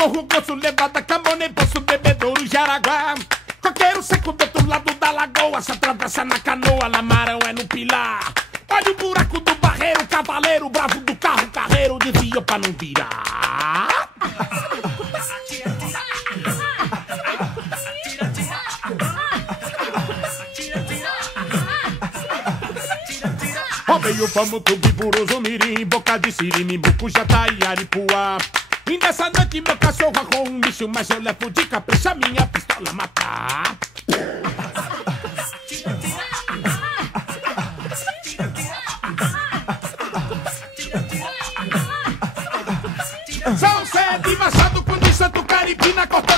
Morro Grosso, Levada, Camone, Poço, Bebedouro, Jaraguá. Coqueiro seco do outro lado da lagoa, se atravessa na canoa, Lamarão é no Pilar. Olha o buraco do barreiro, cavaleiro, bravo do carro, carreiro, desvia pra não virar. Roubei o pamo, tubi, buroso, mirim, boca de siri, Bucujá, e Aripuá. E nessa noite meu cachorro arrou um bicho, mas eu levo de capricha minha pistola matar. São 7 machado com de Santo Caripina, corta